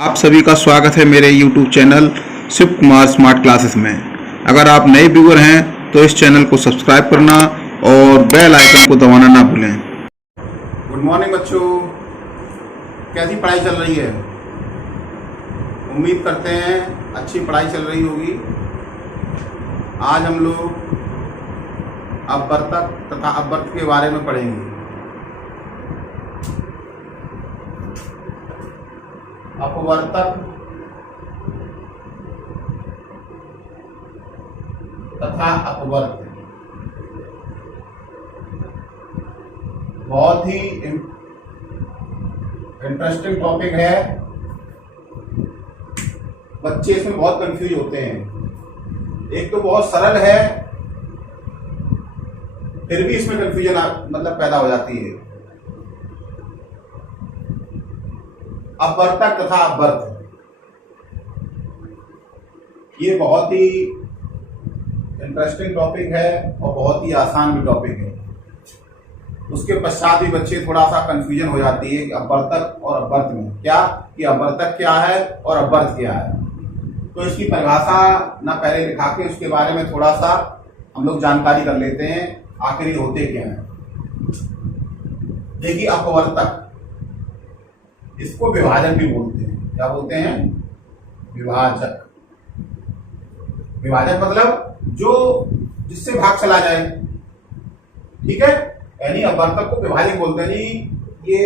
आप सभी का स्वागत है मेरे YouTube channel Shiv Kumar smart classes में। अगर आप नए व्यूअर हैं तो इस चैनल को सब्सक्राइब करना और बेल आइकन को दबाना ना भूलें। गुड मॉर्निंग बच्चों, कैसी पढ़ाई चल रही है? उम्मीद करते हैं अच्छी पढ़ाई चल रही होगी। आज हम लोग अपवर्तक तथा अपवर्त के बारे में पढ़ेंगे। अपवर्तक तथा अपवर्त बहुत ही इंटरेस्टिंग टॉपिक है। बच्चे इसमें बहुत कंफ्यूज होते हैं। एक तो बहुत सरल है, फिर भी इसमें कंफ्यूजन पैदा हो जाती है। अपवर्तक तथा अपवर्त ये बहुत ही इंटरेस्टिंग टॉपिक है और बहुत ही आसान भी टॉपिक है। उसके पश्चात भी बच्चे थोड़ा सा कंफ्यूजन हो जाती है कि अपवर्तक और अपवर्त में क्या, कि अपवर्तक क्या है और अपवर्त क्या है। तो इसकी परिभाषा ना पहले लिखा के उसके बारे में थोड़ा सा हम लोग जानकारी कर लेते हैं, आखिर ये होते क्या है। देखिए, अपवर्तक इसको विभाजक भी बोलते हैं। क्या बोलते हैं? विभाजक। विभाजक मतलब जो जिससे भाग चला जाए, ठीक है। यानी अपवर्तक को विभाजक बोलते हैं। ये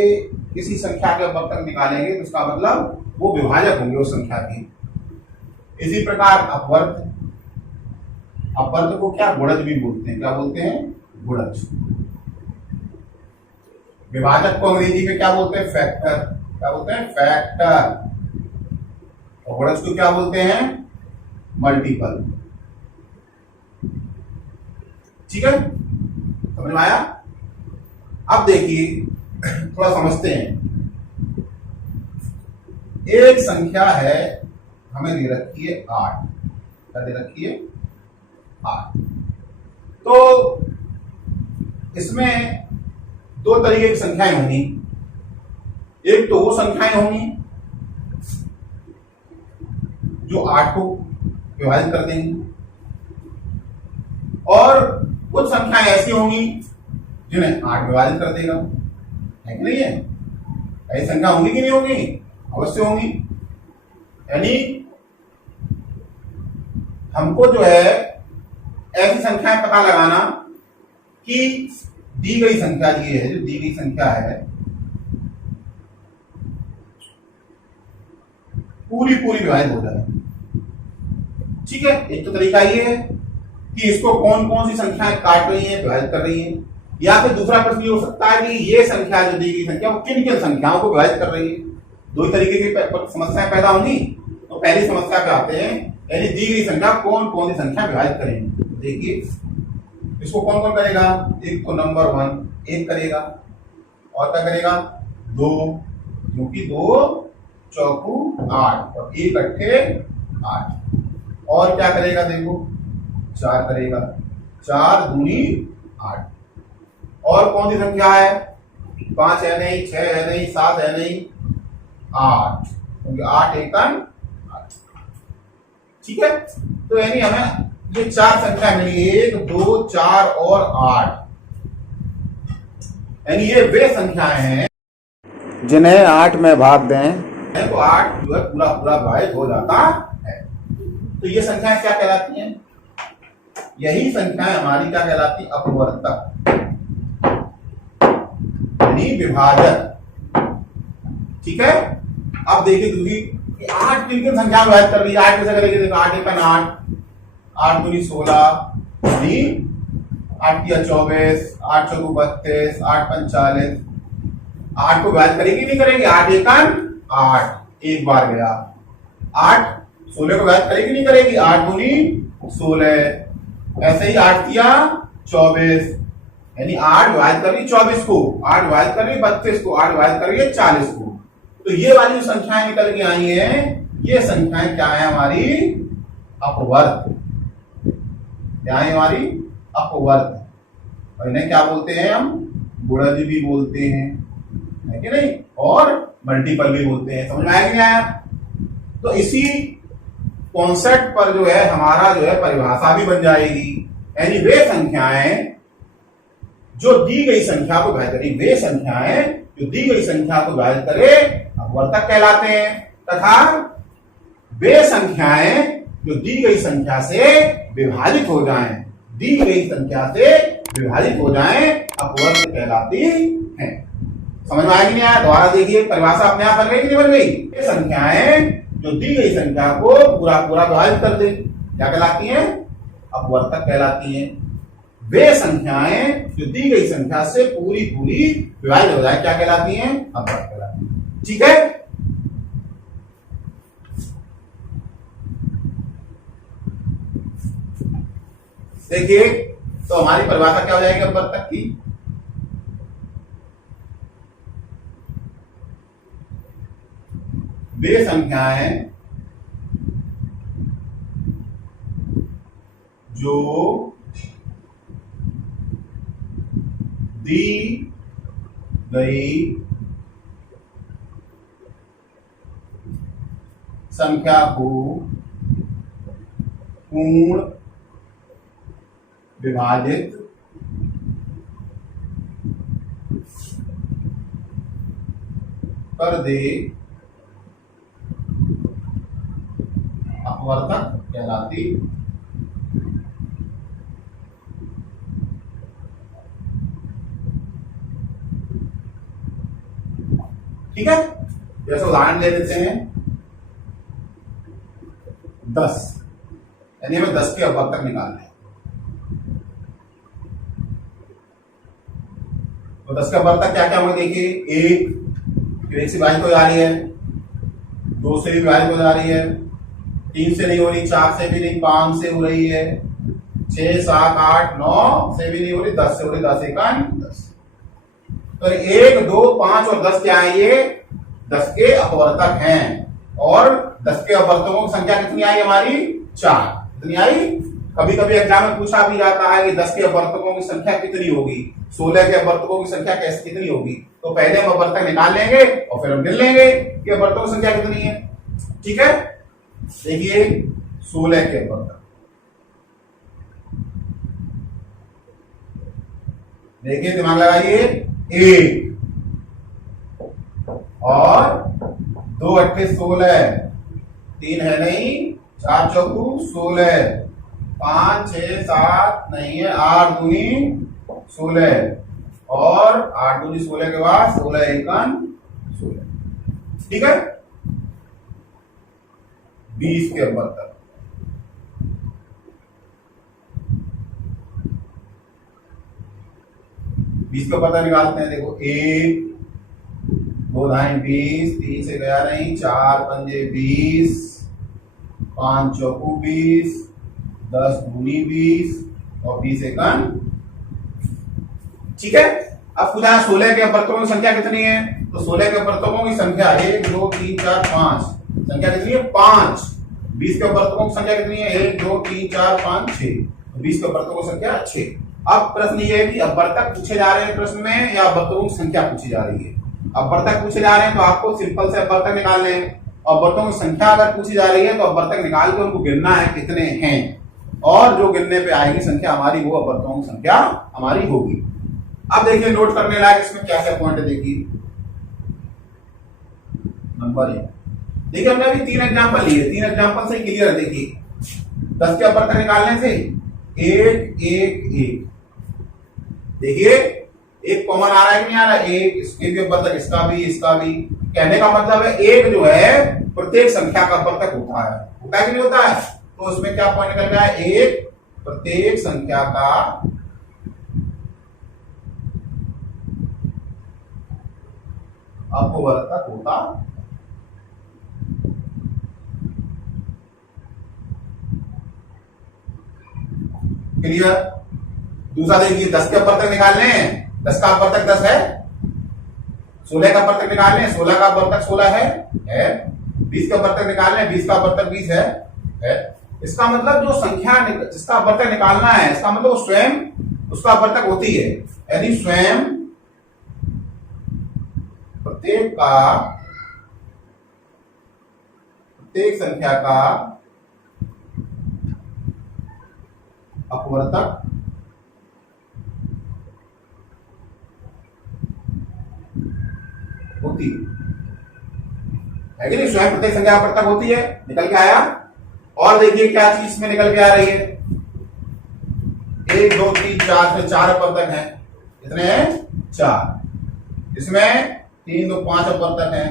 किसी संख्या के अपवर्तक निकालेंगे तो उसका मतलब वो विभाजक होंगे उस संख्या की। इसी प्रकार अपवर्त, अपवर्त को क्या गुणज भी बोलते हैं। क्या बोलते हैं? गुणज। विभाजक को अंग्रेजी में क्या बोलते हैं? फैक्टर। क्या बोलते हैं? फैक्टर। और गुणज को क्या बोलते हैं? मल्टीपल। ठीक है, समझ में आया? अब देखिए, थोड़ा समझते हैं। एक संख्या है, हमें दे रखी है 8। क्या दे रखी है? 8। तो इसमें दो तरीके की संख्याएं होंगी। एक तो वो संख्याएं होंगी जो 8 को विभाजित कर देंगी, और कुछ संख्याएं ऐसी होंगी जिन्हें 8 विभाजित कर देगा। है कि नहीं है? ऐसी संख्या होंगी कि नहीं होंगी? अवश्य होंगी। यानी हमको जो है ऐसी संख्याएं पता लगाना कि दी गई संख्या ये है, जो दी गई संख्या है पूरी विभाजित हो जाए। ठीक है, एक तो तरीका ये है कि इसको कौन कौन सी संख्याएं काट रही हैं, विभाजित कर रही हैं। या फिर दूसरा प्रश्न ये हो सकता है कि ये संख्या जो दी गई संख्या वो किन किन संख्याओं को विभाजित कर रही है। दो ही तरीके की समस्याएं पैदा होंगी। तो पहली समस्या पे आते हैं, यानी दी गई संख्या कौन कौन सी संख्या विभाजित करेंगे। देखिए, इसको कौन कौन करेगा? एक तो नंबर 1 1 करेगा, और क्या करेगा? 2, क्योंकि 2 चौकू 8 और 1 अट्ठे 8। और क्या करेगा? देखो, 4 करेगा, 4 दूनी 8। और कौन सी संख्या है? 5 है नहीं, 6 है नहीं, 7 है नहीं, 8, क्योंकि 8 एकम 8। ठीक है, तो यानी हमें ये 4 संख्या मिली, 1 2 4 और 8। यानी ये वे संख्याएं हैं जिन्हें 8 में भाग दें तो 8 जो है पूरा विभाजित हो जाता है। तो ये संख्याएं क्या कहलाती हैं? यही संख्याएं हमारी क्या कहलाती? अपवर्तक, यानी विभाजक। ठीक है, अब देखिए दूसरी 8 किन किन संख्या विभाजित कर रही है। 8 कैसे करेंगे? देखो, 8 एकम 8, 8 दूनी 16, 8 किया 24, 8 चौकू 32, 8 पंच 40। 8 को विभाजित करेगी नहीं करेगी? 8 एकम 8, एक बार गया। 8 16 को विभाजित करेगी नहीं करेगी? 8 दूनी 16। ऐसे ही 8 किया 24, यानी 8 विभाजित कर रही 24 को, 8 विभाजित कर रही 32 को, 8 विभाजित कर रही है 40 को। तो ये वाली जो संख्याएं निकल के आई हैं, ये संख्याएं क्या है? हमारी अपवर्त। क्या है? हमारी अपवर्त। और इन्हें क्या बोलते हैं? हम गुणज भी बोलते हैं, है कि नहीं? और मल्टीपल भी बोलते हैं। समझ में आया कि नहीं आया? तो इसी कॉन्सेप्ट पर जो है हमारा जो है परिभाषा भी बन जाएगी। यानी वे संख्याएं जो दी गई संख्या को विभाजित करें, वे संख्याएं जो दी गई संख्या को विभाजित करे अपवर्तक कहलाते हैं, तथा वे संख्याएं जो दी गई संख्या से विभाजित हो जाएं, दी गई संख्या से विभाजित हो जाएं अपवर्तक कहलाती हैं। समझ में आया कि नहीं आया? दोबारा देखिए, परिभाषा अपने आप बन गई कि नहीं बन गई? ये संख्याएं जो दी गई संख्या को पूरा पूरा विभाजित कर दे क्या कहलाती हैं? अपवर्तक कहलाती हैं। वे संख्याएं जो दी गई संख्या से पूरी पूरी विभाजित हो जाए क्या कहलाती हैं? अपवर्तक कहलाती हैं। ठीक है, देखिए तो हमारी परिभाषा क्या हो जाएगी अपवर्तक की? वे संख्याएं जो दी गई संख्या को पूर्ण विभाजित कर दे अपवर्तक कहलाती। ठीक है, जैसे उदाहरण ले लेते हैं 10, यानी हमें 10 के अपवर्तक निकालने हैं। तो 10 का अपवर्तक क्या क्या होंगे देखिए, 1 से विभाजित हो जा रही है, 2 से भी विभाजित हो जा रही है, 3 से नहीं हो रही, 4 से भी नहीं, 5 से हो रही है, 6, 7, 8, 9 से भी नहीं हो रही, 10 से हो रही, 10 एकम 10। तो 1, 2, 5 और 10 क्या है? ये 10 के अपवर्तक हैं। और 10 के अपवर्तकों की संख्या कितनी आई हमारी? 4। कितनी आई? कभी कभी एग्जाम में पूछा भी जाता है कि 10 के अपवर्तकों की संख्या कितनी होगी, 16 के अपवर्तकों की संख्या कैसे कितनी होगी। तो पहले हम अपवर्तक निकाल लेंगे और फिर हम गिन लेंगे कि अपवर्तकों की संख्या कितनी है। ठीक है, देखिए 16 के अपवर्तक, देखिए दिमाग लगाइए, 1 और 2 अट्ठे 16, 3 है नहीं, 4 चौकू 16, 5 6 7 नहीं है, 8 दूनी 16 और 8 दूनी 16 के बाद 16 एकम 16। ठीक है, 20 के अपवर्तक, बीस का पता निकालते हैं। देखो 1, 2 धाई 20, 3 से गया नहीं, 4 पंजे 20, 5 चौकू 20, 10 दूनी 20 और 20 एकम। ठीक है, अब पूछा 16 के अपवर्तकों की संख्या कितनी है? तो 16 के अपवर्तकों की संख्या 1 2 3 4 5, संख्या कितनी है? 5। 20 के अपवर्तकों की संख्या कितनी है? 1 2 3 4 5 6, 20 के अपवर्तकों की संख्या 6। अब प्रश्न ये है कि अपवर्तक पूछे जा रहे हैं प्रश्न में या अपवर्तकों की संख्या पूछी जा रही है? अपवर्तक पूछे जा रहे हैं तो आपको सिंपल से अपवर्तक निकालने हैं। अपवर्तकों की संख्या अगर पूछी जा रही है तो अपवर्तक निकाल के उनको गिनना है कितने हैं, और जो गिनने पे आएगी संख्या हमारी वो अपवर्तकों की संख्या हमारी होगी। अब देखिए नोट करने लायक इसमें क्या क्या पॉइंट है। देखिए नंबर 1, देखिए हमने अभी 3 एग्जाम्पल लिए, 3 एग्जाम्पल से क्लियर है। देखिए 10 के अपवर्तक निकालने से 1 1 1, देखिए एक कॉमन आ रहा है कि नहीं आ रहा? 1, इसके भी अपवर्तक, इसका भी, इसका भी। कहने का मतलब है एक जो है प्रत्येक संख्या का अपवर्तक होता है कि नहीं होता है? तो उसमें क्या पॉइंट निकल गया? एक प्रत्येक संख्या का अपवर्तक होता। क्लियर? दूसरा देखिए 10 के अपवर्तक निकालने हैं, 10 का अपवर्तक 10 है, 16 का अपवर्तक निकालने, 16 का अपवर्तक 16 है, 20 का अपवर्तक निकालने, 20 का अपवर्तक 20 है। इसका मतलब जो संख्या जिसका अपवर्तक निकालना है, इसका मतलब स्वयं उसका अपवर्तक होती है। यदि स्वयं प्रत्येक प्रत्येक संख्या का अपवर्तक होती है कि नहीं? स्वयं प्रत्येक संख्या अपवर्तक होती है, निकल के आया। और देखिए क्या चीज इसमें निकल के आ रही है, 1 2 3 4 में 4 अपवर्तक हैं। कितने हैं? 4। इसमें 3 2 5 अपवर्तक हैं,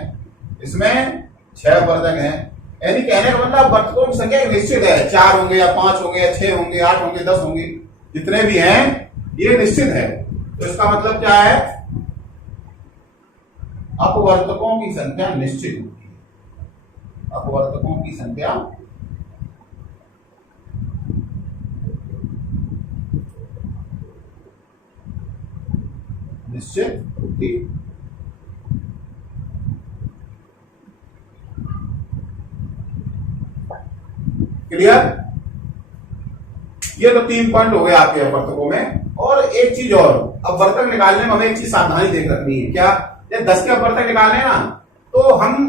इसमें 6 अपवर्तक हैं। यानी कहने का मतलब अपवर्तकों की संख्या निश्चित है, 4 होंगे या 5 होंगे या 6 होंगे, 8 होंगे, 10 होंगे, जितने भी हैं ये निश्चित है। तो इसका मतलब क्या है? अपवर्तकों की संख्या निश्चित होती है। अपवर्तकों की संख्या निश्चित होती है। क्लियर? ये तो 3 पॉइंट हो गए आपके अपवर्तकों में। और एक चीज और, अपवर्तक निकालने में हमें एक चीज सावधानी देख रखनी है। क्या? जब 10 के अपवर्तक निकालने ना, तो हम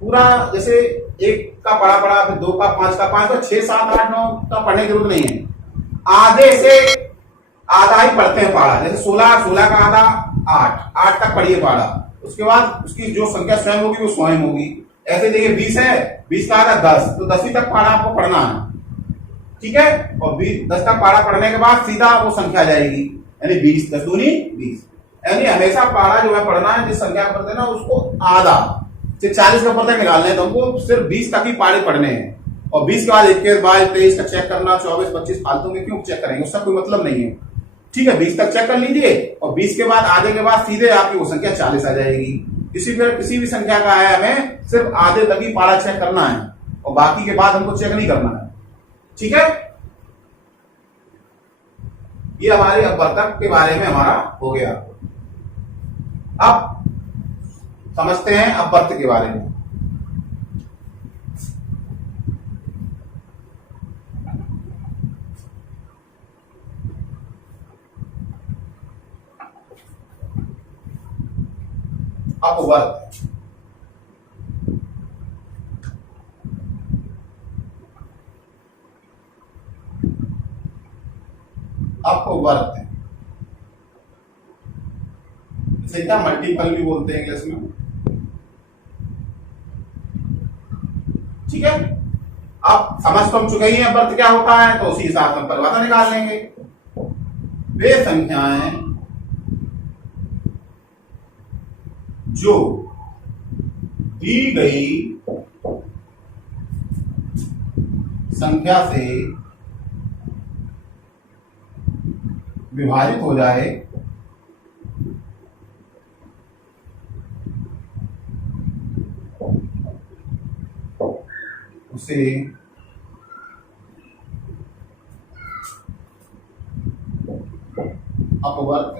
पूरा जैसे 1 का पढ़ा, फिर 2 का, 5 का, 5 का, 6 7 8 9 का पढ़ने की जरूरत नहीं है। आधे से आधा ही पढ़ते हैं पढ़ा। जैसे 16 का आधा 8 तक पढ़िए पढ़ा। उसके बाद उसकी जो संख्या स्वयं होगी वो स्वयं होगी। ऐसे देखिए 20 है, 20 का आधा 10, तो 10वीं तक पारा आपको पढ़ना है, ठीक है। और 10 तक पारा पढ़ने के बाद सीधा वो संख्या जाएगी, यानी 20 10 दूनी 20। यानी हमेशा पारा जो है पढ़ना है, जिस संख्या पर देना उसको आधा। 40 का पता निकालना है तो हमको सिर्फ 20 तक ही पारे पढ़ने हैं। और 20 के बाद 21 22 23 का चेक करना, 24 25 फालतू में क्यों चेक करेंगे, उसका कोई मतलब नहीं है, ठीक है। 20 तक चेक कर लीजिए और 20 के बाद आधे के बाद सीधे आपकी वो संख्या 40 आ जाएगी। इसी तरह किसी भी संख्या का है, हमें सिर्फ आधे तक ही पारा चेक करना है और बाकी के बाद हमको चेक नहीं करना है, ठीक है। ये हमारे अपवर्तक के बारे में हमारा हो गया। अब समझते हैं अपवर्त के बारे में। अपवर्त अपवर्त इसे क्या मल्टीपल भी बोलते हैं इंग्लिश में, ठीक है। अब समझ तो हम चुके ही हैं अपवर्त क्या होता है, तो उसी हिसाब से हम परिभाषा निकाल लेंगे। वे संख्याएं जो दी गई संख्या से विभाजित हो जाए उसे अपवर्त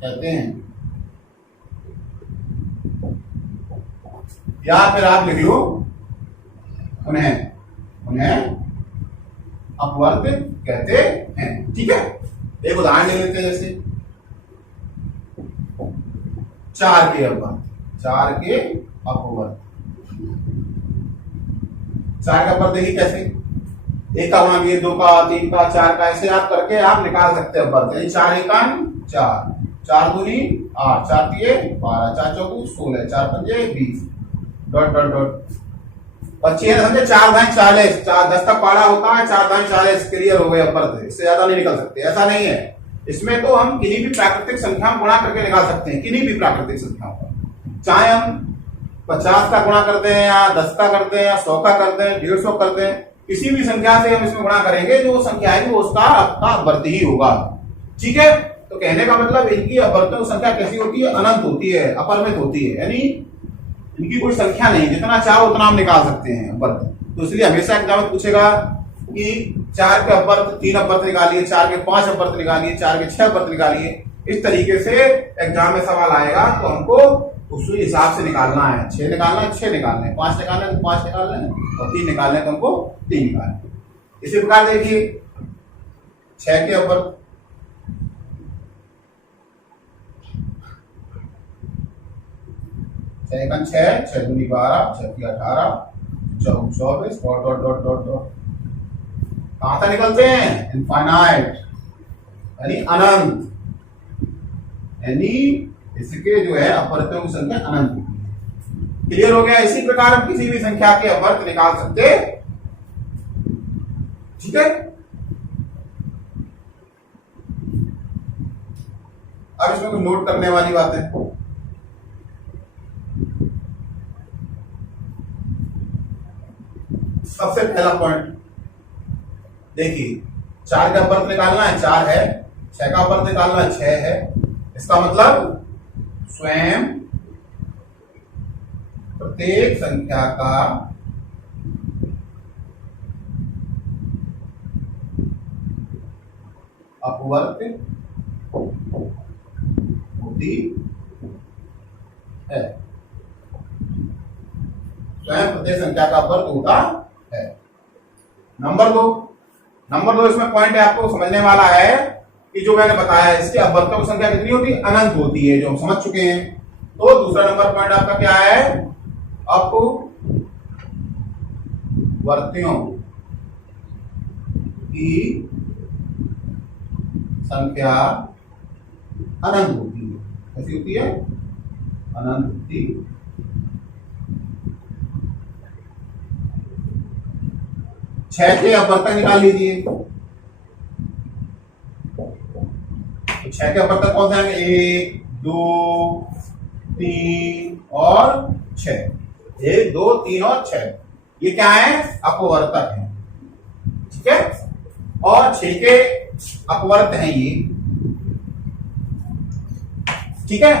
कहते हैं। या फिर आप लिख लो उन्हें अपवर्त कहते हैं, ठीक है। एक उदाहरण ले लेते हैं, जैसे 4 के अपवर्त, 4 के अपवर्त। 4 का अपवर्त देखिए कैसे, 1 का गुणा भी 2 का 3 का 4 का, ऐसे आप करके आप निकाल सकते हैं अपवर्त। यानी 4 एकान 4, 4 दूनी 8, 4 तिये 12, 4 चौकू 16, 4 पंजे 20, डॉट डॉट डॉट। बच्चे समझे, 4 दाएं 40, 4 10 तक पारा होता है, 4 दाएं 40 क्लियर हो गए अपवर्त। इससे ज्यादा नहीं निकल सकते, ऐसा नहीं है। इसमें तो हम किन्हीं भी प्राकृतिक संख्याओं गुणा करके निकाल सकते हैं, किन्हीं भी प्राकृतिक संख्याओं का, चाहे हम 50 का गुणा करते हैं या 10 का करते हैं या 100 का करते हैं, 150 करते हैं, किसी भी संख्या से हम इसमें गुणा करेंगे, जो संख्या है वो उसका आपका अपवर्त ही होगा, ठीक है। तो कहने का मतलब इनकी अपवर्तों की संख्या कैसी होती है, अनंत होती है, अपरिमित होती है, यानी इनकी कोई संख्या नहीं, जितना चाहो उतना हम निकाल सकते हैं अपवर्त। तो इसलिए हमेशा एग्जाम में पूछेगा कि 4 के अपवर्त 3 अपवर्त निकालिए, 4 के 5 अपवर्त निकालिए, 4 के 6 अपवर्त निकालिए। इस तरीके से एग्जाम में सवाल आएगा, तो हमको उसी हिसाब से निकालना है। 6 निकालना है 6 निकालने, 5 निकालना है तो 5 निकालना है, और 3 निकालने तो हमको 3 निकालने। इसी प्रकार देखिए 6 के अपवर्त, 6 एकम 6, 6 दूनी 12, 6 तिया 18, 4 24, dot dot dot dot dot. कहां से निकलते हैं? इनफाइनाइट यानी अनंत, यानी इसके जो है अपवर्तों की संख्या अनंत होती है। क्लियर हो गया? इसी प्रकार हम किसी भी संख्या के अपवर्त निकाल सकते, ठीक है। अब इसमें कुछ नोट करने वाली बात है। सबसे पहला पॉइंट देखिए, 4 का अपवर्त निकालना है, 4 है, 6 का अपवर्त निकालना है, 6 है। इसका मतलब स्वयं प्रत्येक संख्या का अपवर्त होती है, स्वयं प्रत्येक संख्या का अपवर्त होता है। नंबर 2 इसमें पॉइंट है आपको समझने वाला है कि जो मैंने बताया इसके अपवर्तों की संख्या कितनी होती है? अनंत होती है, जो हम समझ चुके हैं। तो दूसरा नंबर पॉइंट आपका क्या है? अपवर्त्यों की संख्या अनंत होती है। कैसी होती है? अनंत होती है। छह के अपवर्तक निकाल लीजिए। तो 6 के अपवर्तक कौन से आएंगे? 1 2 3 और 6। 1 2 3 और 6 ये क्या है? अपवर्तक है, ठीक है। और 6 के अपवर्त हैं ये, ठीक है।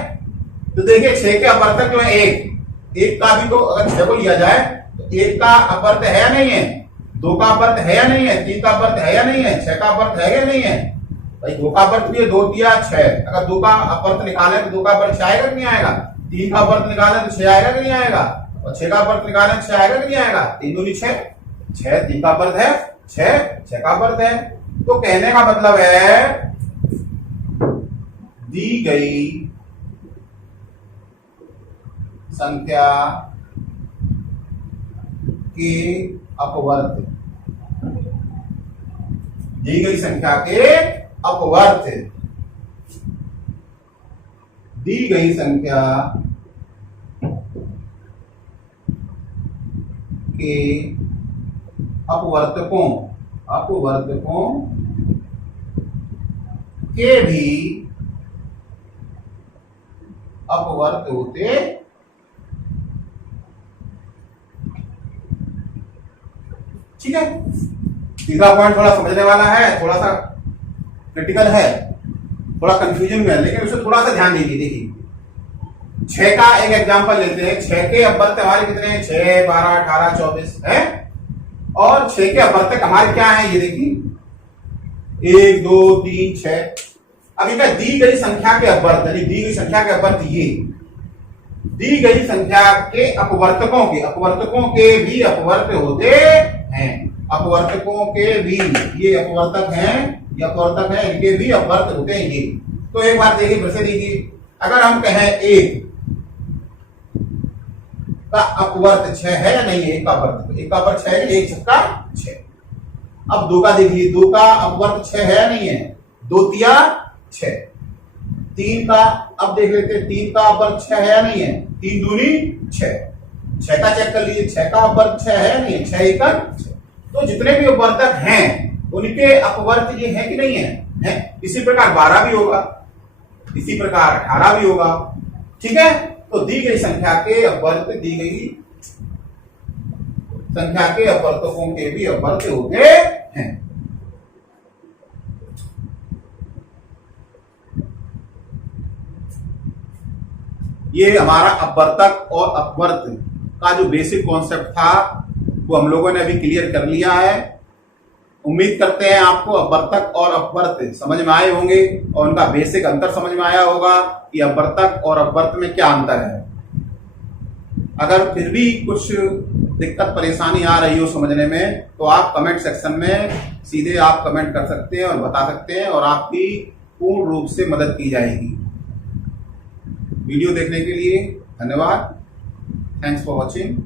तो देखिए 6 के अपवर्तक जो है 1 का भी, तो अगर 6 को लिया जाए तो 1 का अपवर्त है या नहीं है? 2 का अपवर्त है या नहीं है? 3 का अपवर्त है या नहीं है? 6 का अपवर्त है या नहीं है? भाई 2 का अपवर्त भी है, 2 तिया 6। अगर 2 का अपवर्त निकाले तो 2 का अपवर्त 6 आएगा कि नहीं आएगा? 3 का अपवर्त निकाले तो 6 आएगा कि नहीं आएगा? और 6 का अपवर्त निकाले तो 6 आएगा कि नहीं आएगा? 3 दूनी 6, 6 3 का अपवर्त है 6 का अपवर्त है। तो कहने का मतलब है दी गई संख्या के अपवर्त, दी गई संख्या के अपवर्त, दी गई संख्या के अपवर्तकों के भी अपवर्त होते ठीक है। तीसरा पॉइंट थोड़ा समझने वाला है, थोड़ा सा क्रिटिकल है, थोड़ा कंफ्यूजन में है, लेकिन उसे थोड़ा सा ध्यान दीजिए। देखिए 6 का एक एग्जांपल लेते हैं। 6 के अपवर्तक हमारे कितने हैं? 6 12 18 24 है। और 6 के अपवर्तक हमारे क्या है? ये देखिए 1 2 3 6। अब इनका दी गई संख्या के अपवर्त, यानी दी गई संख्या के अपवर्त, ये दी गई संख्या के अपवर्तकों के भी अपवर्त होते हैं। अपवर्तकों के भी, ये अपवर्तक हैं, ये अपवर्तक हैं, इनके भी अपवर्त होते हैं ये। तो एक बार देखिए, फिर से देखिए, अगर हम कहें 1 का अपवर्त 6 है या नहीं है? 1 का अपवर्त, 1 का अपवर्त 6 है, 1 छक्का 6। अब 2 का देखिए, 2 का अपवर्त 6 है या नहीं है? 2 तिया 6। 3 का अब देख लेते हैं, 3 का अपवर्त 6 है या नहीं है? 3 दूनी 6। 6 का चेक कर लीजिए, 6 का अपवर्त 6 है या नहीं है? 6 एकम 6। तो जितने भी अपवर्तक हैं उनके अपवर्त ये है कि नहीं है? है। इसी प्रकार 12 भी होगा, इसी प्रकार 18 भी होगा, ठीक है। तो दी गई संख्या के अपवर्त, दी गई संख्या के अपवर्तकों के भी अपवर्त होते हैं। ये हमारा अपवर्तक और अपवर्त का जो बेसिक कॉन्सेप्ट था वो हम लोगों ने अभी क्लियर कर लिया है। उम्मीद करते हैं आपको अपवर्तक और अपवर्त समझ में आए होंगे और उनका बेसिक अंतर समझ में आया होगा कि अपवर्तक और अपवर्त में क्या अंतर है। अगर फिर भी कुछ दिक्कत परेशानी आ रही हो समझने में तो आप कमेंट सेक्शन में सीधे आप कमेंट कर सकते हैं और बता सकते हैं और आपकी पूर्ण रूप से मदद की जाएगी। वीडियो देखने के लिए धन्यवाद। Thanks for watching.